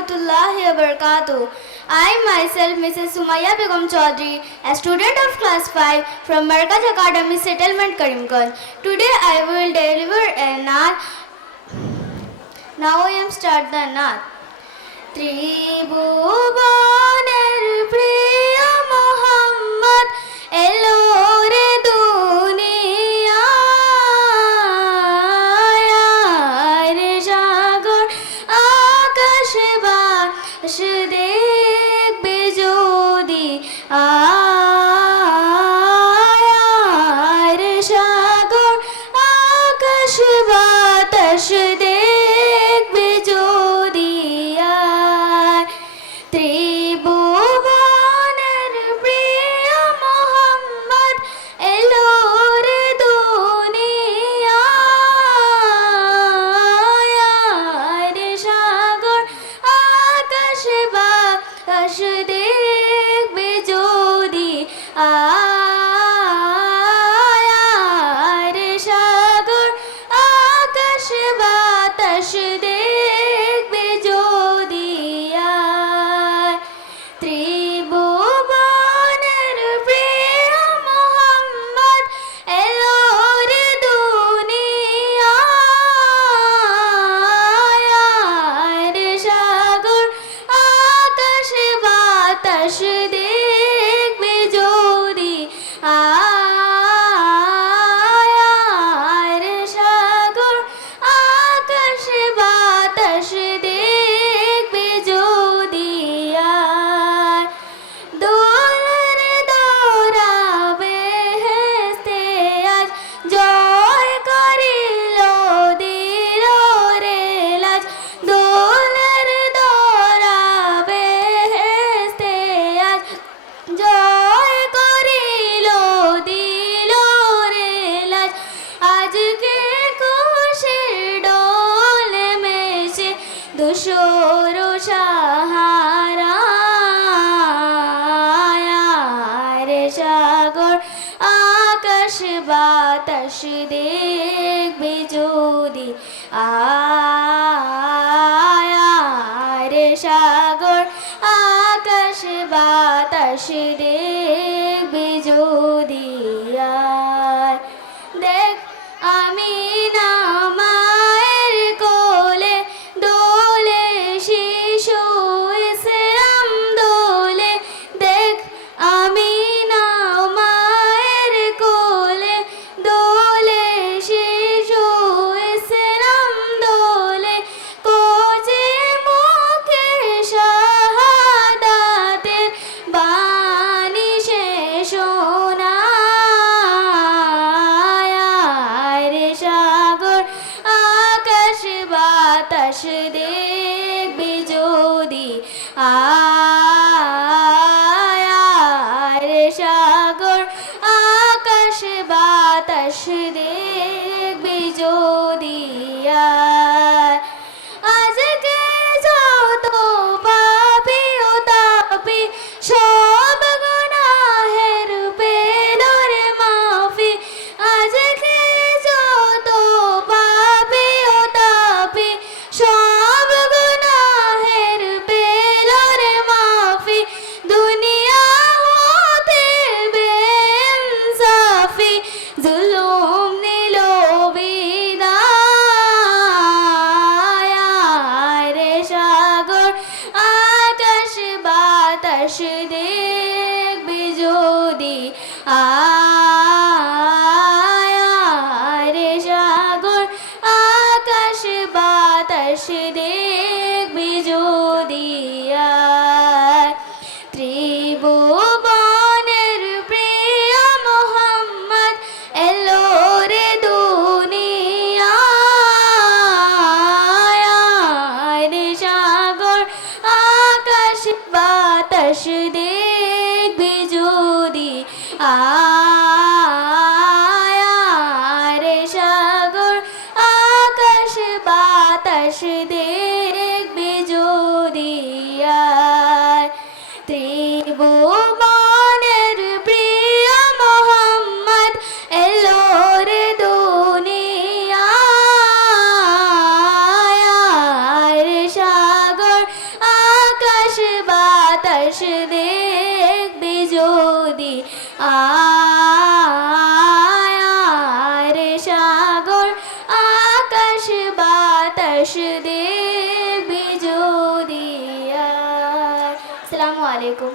warahmatullahi wabarakatuh. I myself, Mrs. Sumaya Begum Chaudhary, a student of class 5 from Markaz Academy Settlement Karimganj. Today I will deliver a naat. Now I am start the naat. ত্রিভুবনের প্রিয় মোহাম্মদ এলো রে দুনিয়ায় রে সাগর আকাশ বাতাস দেখবে যদি আয় রে সাগর আকাশ বাতাস দেখবে যদি ত্রিভুবনের প্রিয় মোহাম্মদ এলো রে দুনিয়ায় রে সাগর আকাশ বাতাস দেখবে যদি আয় রে সাগর আকাশ বাতাস দেখবে যদি ত্রিভুবনের প্রিয় মোহাম্মদ এলো রে দুনিয়ায় রে সাগর আকাশ বাতাস দেখবে যদি আয় রে সাগর আকাশ বাতাস দেখবে যদি দোলের দৌড়াবে হেসতে আজ জয় করিল দিল রে লাজ দোলের দৌড়াবে হেসতে আজ জয় করিল দিল রে লাজ আজকে খুশির ডোলে মেশে দুশোর সাহারা রে সাগর আকাশ বাতাস দেখবে যদি আয় রে সাগর আকাশ বাতাস দেখবে যদি দেখ আমি না মায়ের কোলে দোলে শিশু ইসলাম দোলে দেখ আমি না মায়ের কোলে দোলে শিশু ইসলাম দোলে কোজে মুখে শাহাদাতের বাণী সে শোনায় রে সাগর আকাশ বাতাস দেখবে যদি আয় রে সাগর আকাশ বাতাস দেখবে যদি আজকে যত পাপি ও তাপি সব গুনাহের পেল রে মাফি আজকে যত পাপি ও তাপি সব গুনাহের পেল রে মাফি দুনিয়া হতে বেইনসাফি জুলুম নিল বিদায় রে সাগর আকাশ বাতাস দেখবে যদি আয় রে সাগর আকাশ বাতাস দেখবে যদি ত্রিভুবনের প্রিয় মোহাম্মদ এলো রে দুনিয়ায় রে সাগর আকাশ বাতাস দেখবে যদি আয় রে সাগর আকাশ বাতাস দেখবে যদি ত্রিভুবনের প্রিয় মোহাম্মদ এলো রে দুনিয়ায় রে সাগর দেখবি যদি আয় আয় রে সাগর আকাশ বাতাস দেখবি যদি আয়। আসসালামু আলাইকুম।